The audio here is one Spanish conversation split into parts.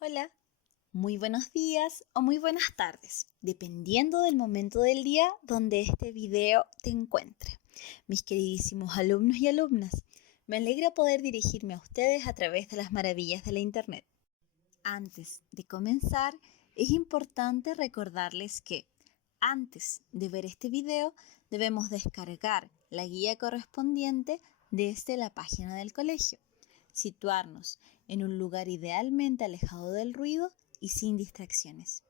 Hola, muy buenos días o muy buenas tardes, dependiendo del momento del día donde este video te encuentre. Mis queridísimos alumnos y alumnas, me alegra poder dirigirme a ustedes a través de las maravillas de la Internet. Antes de comenzar, es importante recordarles que antes de ver este video debemos descargar la guía correspondiente desde la página del colegio, situarnos en un lugar idealmente alejado del ruido y sin distracciones.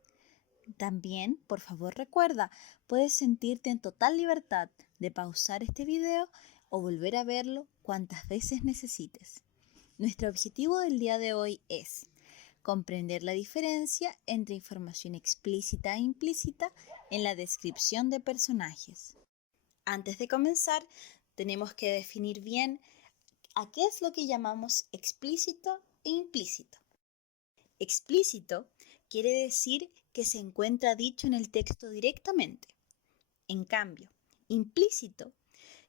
También, por favor, recuerda, puedes sentirte en total libertad de pausar este video o volver a verlo cuantas veces necesites. Nuestro objetivo del día de hoy es comprender la diferencia entre información explícita e implícita en la descripción de personajes. Antes de comenzar, tenemos que definir bien a qué es lo que llamamos explícito e implícito. Explícito quiere decir que se encuentra dicho en el texto directamente. En cambio, implícito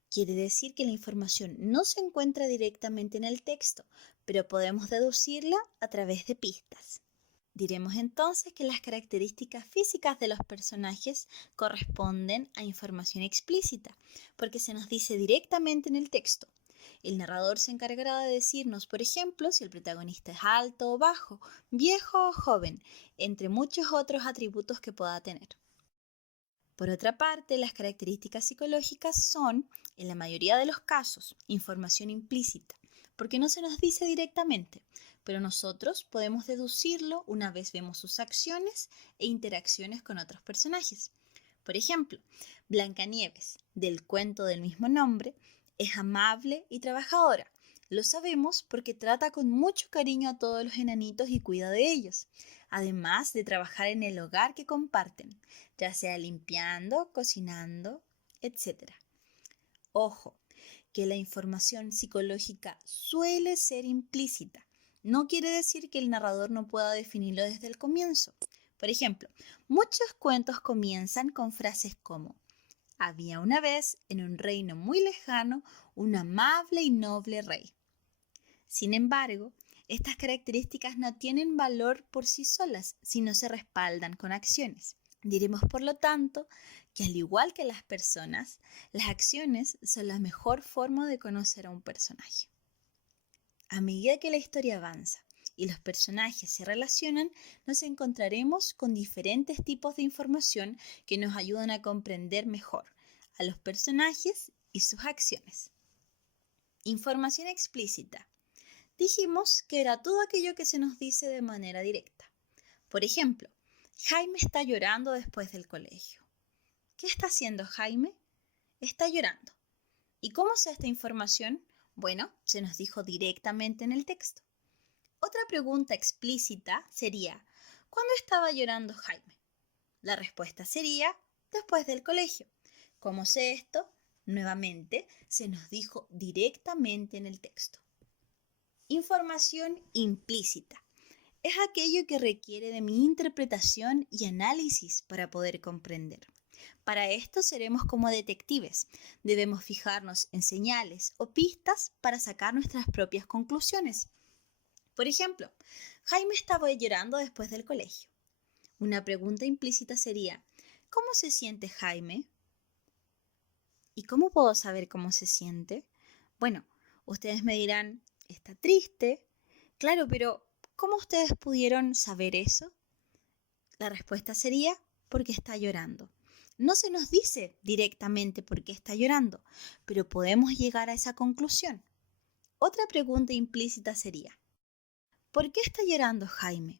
quiere decir que la información no se encuentra directamente en el texto, pero podemos deducirla a través de pistas. Diremos entonces que las características físicas de los personajes corresponden a información explícita, porque se nos dice directamente en el texto. El narrador se encargará de decirnos, por ejemplo, si el protagonista es alto o bajo, viejo o joven, entre muchos otros atributos que pueda tener. Por otra parte, las características psicológicas son, en la mayoría de los casos, información implícita, porque no se nos dice directamente, pero nosotros podemos deducirlo una vez vemos sus acciones e interacciones con otros personajes. Por ejemplo, Blancanieves, del cuento del mismo nombre, es amable y trabajadora. Lo sabemos porque trata con mucho cariño a todos los enanitos y cuida de ellos, además de trabajar en el hogar que comparten, ya sea limpiando, cocinando, etc. Ojo, que la información psicológica suele ser implícita. No quiere decir que el narrador no pueda definirlo desde el comienzo. Por ejemplo, muchos cuentos comienzan con frases como: había una vez, en un reino muy lejano, un amable y noble rey. Sin embargo, estas características no tienen valor por sí solas, sino se respaldan con acciones. Diremos, por lo tanto, que al igual que las personas, las acciones son la mejor forma de conocer a un personaje. A medida que la historia avanza y los personajes se relacionan, nos encontraremos con diferentes tipos de información que nos ayudan a comprender mejor a los personajes y sus acciones. Información explícita. Dijimos que era todo aquello que se nos dice de manera directa. Por ejemplo, Jaime está llorando después del colegio. ¿Qué está haciendo Jaime? Está llorando. ¿Y cómo sé esta información? Bueno, se nos dijo directamente en el texto. Otra pregunta explícita sería: ¿cuándo estaba llorando Jaime? La respuesta sería: después del colegio. ¿Cómo sé esto? Nuevamente, se nos dijo directamente en el texto. Información implícita. Es aquello que requiere de mi interpretación y análisis para poder comprender. Para esto seremos como detectives. Debemos fijarnos en señales o pistas para sacar nuestras propias conclusiones. Por ejemplo, Jaime estaba llorando después del colegio. Una pregunta implícita sería: ¿cómo se siente Jaime? ¿Y cómo puedo saber cómo se siente? Bueno, ustedes me dirán, está triste. Claro, pero ¿cómo ustedes pudieron saber eso? La respuesta sería: porque está llorando. No se nos dice directamente por qué está llorando, pero podemos llegar a esa conclusión. Otra pregunta implícita sería: ¿por qué está llorando Jaime?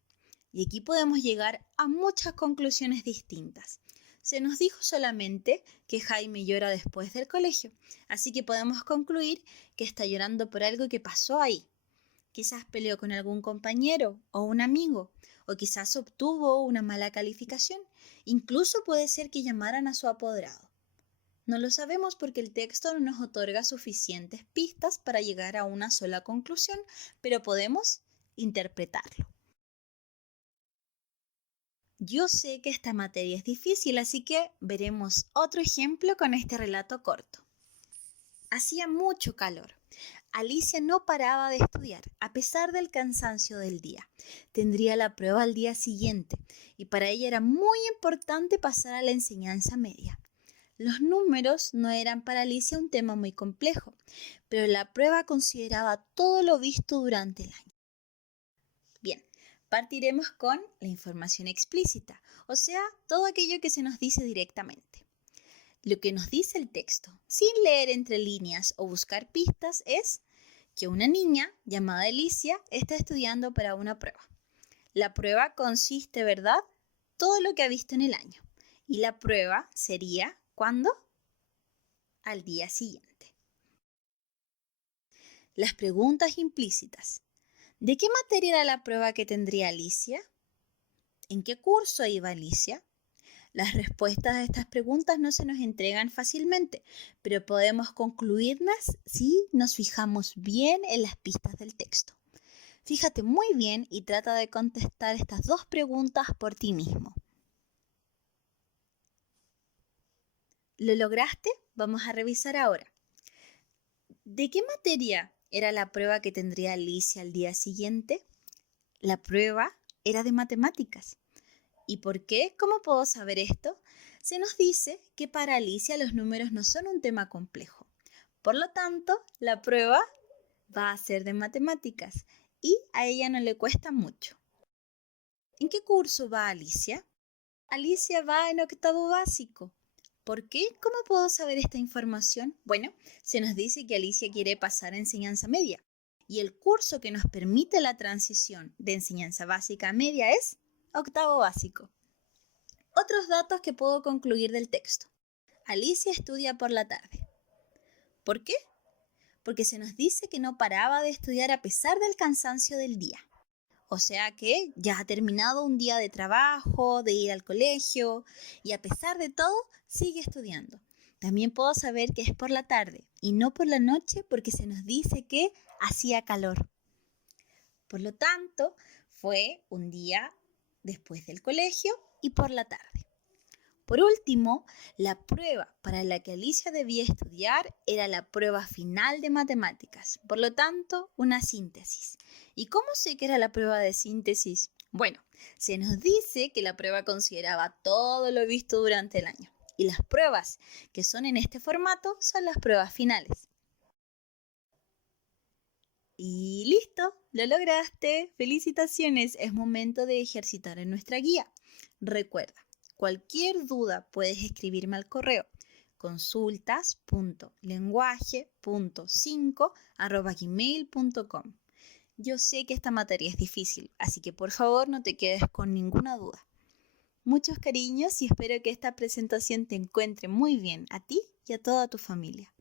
Y aquí podemos llegar a muchas conclusiones distintas. Se nos dijo solamente que Jaime llora después del colegio, así que podemos concluir que está llorando por algo que pasó ahí. Quizás peleó con algún compañero o un amigo, o quizás obtuvo una mala calificación. Incluso puede ser que llamaran a su apoderado. No lo sabemos porque el texto no nos otorga suficientes pistas para llegar a una sola conclusión, pero podemos interpretarlo. Yo sé que esta materia es difícil, así que veremos otro ejemplo con este relato corto. Hacía mucho calor, Alicia no paraba de estudiar, a pesar del cansancio del día. Tendría la prueba al día siguiente y para ella era muy importante pasar a la enseñanza media. Los números no eran para Alicia un tema muy complejo, pero la prueba consideraba todo lo visto durante el año. Bien, partiremos con la información explícita, o sea, todo aquello que se nos dice directamente. Lo que nos dice el texto, sin leer entre líneas o buscar pistas, es que una niña llamada Alicia está estudiando para una prueba. La prueba consiste, ¿verdad?, todo lo que ha visto en el año. Y la prueba sería, ¿cuándo? Al día siguiente. Las preguntas implícitas. ¿De qué materia era la prueba que tendría Alicia? ¿En qué curso iba Alicia? Las respuestas a estas preguntas no se nos entregan fácilmente, pero podemos concluirlas si nos fijamos bien en las pistas del texto. Fíjate muy bien y trata de contestar estas dos preguntas por ti mismo. ¿Lo lograste? Vamos a revisar ahora. ¿De qué materia era la prueba que tendría Alicia al día siguiente? La prueba era de matemáticas. ¿Y por qué? ¿Cómo puedo saber esto? Se nos dice que para Alicia los números no son un tema complejo. Por lo tanto, la prueba va a ser de matemáticas y a ella no le cuesta mucho. ¿En qué curso va Alicia? Alicia va en octavo básico. ¿Por qué? ¿Cómo puedo saber esta información? Bueno, se nos dice que Alicia quiere pasar a enseñanza media y el curso que nos permite la transición de enseñanza básica a media es octavo básico. Otros datos que puedo concluir del texto. Alicia estudia por la tarde. ¿Por qué? Porque se nos dice que no paraba de estudiar a pesar del cansancio del día. O sea que ya ha terminado un día de trabajo, de ir al colegio y a pesar de todo sigue estudiando. También puedo saber que es por la tarde y no por la noche porque se nos dice que hacía calor. Por lo tanto, fue un día después del colegio y por la tarde. Por último, la prueba para la que Alicia debía estudiar era la prueba final de matemáticas, por lo tanto, una síntesis. ¿Y cómo sé que era la prueba de síntesis? Bueno, se nos dice que la prueba consideraba todo lo visto durante el año y las pruebas que son en este formato son las pruebas finales. Y listo, lo lograste. Felicitaciones, es momento de ejercitar en nuestra guía. Recuerda, cualquier duda puedes escribirme al correo consultas.lenguaje.5@gmail.com. Yo sé que esta materia es difícil, así que por favor no te quedes con ninguna duda. Muchos cariños y espero que esta presentación te encuentre muy bien a ti y a toda tu familia.